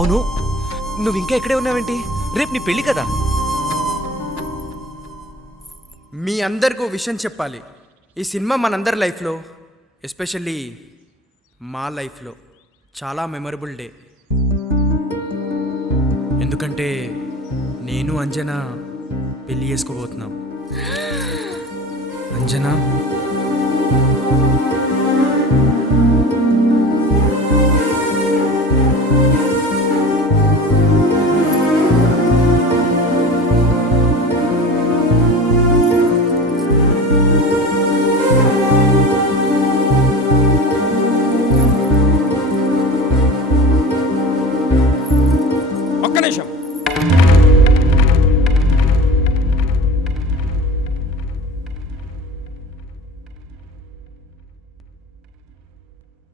అవును, నువ్వు ఇంకా ఇక్కడే ఉన్నావేంటి? రేపు నీ పెళ్ళి కదా. మీ అందరికీ ఓ విషయం చెప్పాలి. ఈ సినిమా మనందరి లైఫ్లో, ఎస్పెషల్లీ మా లైఫ్లో చాలా మెమరబుల్ డే. ఎందుకంటే నేను అంజనా పెళ్ళి చేసుకోబోతున్నాం. అంజనా